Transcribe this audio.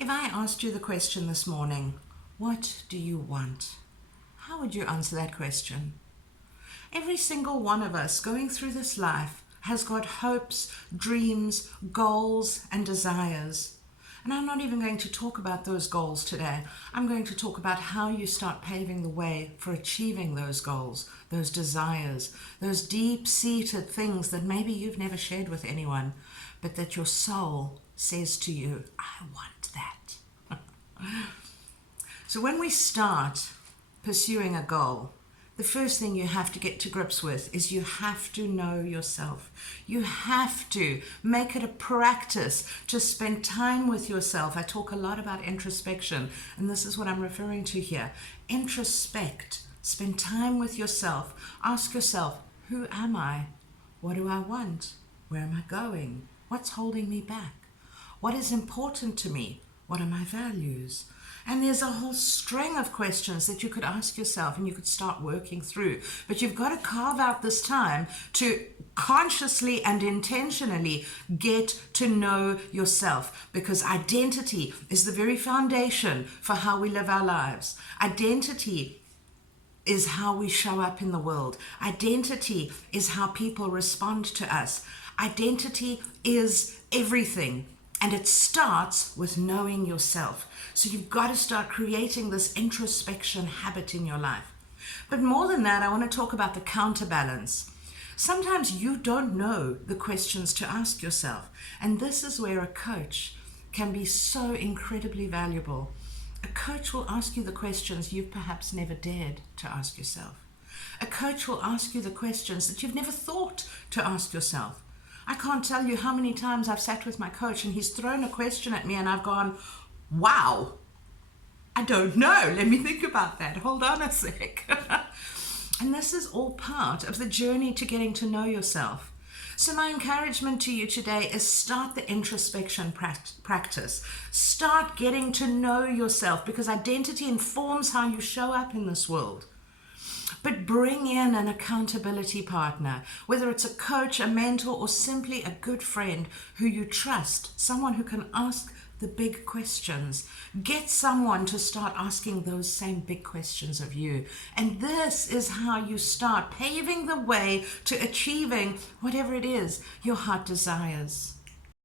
If I asked you the question this morning, what do you want? How would you answer that question? Every single one of us going through this life has got hopes, dreams, goals, and desires. And I'm not even going to talk about those goals today. I'm going to talk about how you start paving the way for achieving those goals, those desires, those deep-seated things that maybe you've never shared with anyone, but that your soul says to you, I want that. So when we start pursuing a goal, the first thing you have to get to grips with is you have to know yourself. You have to make it a practice to spend time with yourself. I talk a lot about introspection, and this is what I'm referring to here. Introspect. Spend time with yourself. Ask yourself, who am I? What do I want? Where am I going? What's holding me back? What is important to me? What are my values? And there's a whole string of questions that you could ask yourself and you could start working through. But you've got to carve out this time to consciously and intentionally get to know yourself, because identity is the very foundation for how we live our lives. Identity is how we show up in the world. Identity is how people respond to us. Identity is everything. And it starts with knowing yourself. So you've got to start creating this introspection habit in your life. But more than that, I want to talk about the counterbalance. Sometimes you don't know the questions to ask yourself. And this is where a coach can be so incredibly valuable. A coach will ask you the questions you've perhaps never dared to ask yourself. A coach will ask you the questions that you've never thought to ask yourself. I can't tell you how many times I've sat with my coach and he's thrown a question at me and I've gone, wow, I don't know. Let me think about that. Hold on a sec. And this is all part of the journey to getting to know yourself. So my encouragement to you today is start the introspection practice. Start getting to know yourself, because identity informs how you show up in this world. But bring in an accountability partner, whether it's a coach, a mentor, or simply a good friend who you trust, someone who can ask the big questions. Get someone to start asking those same big questions of you. And this is how you start paving the way to achieving whatever it is your heart desires.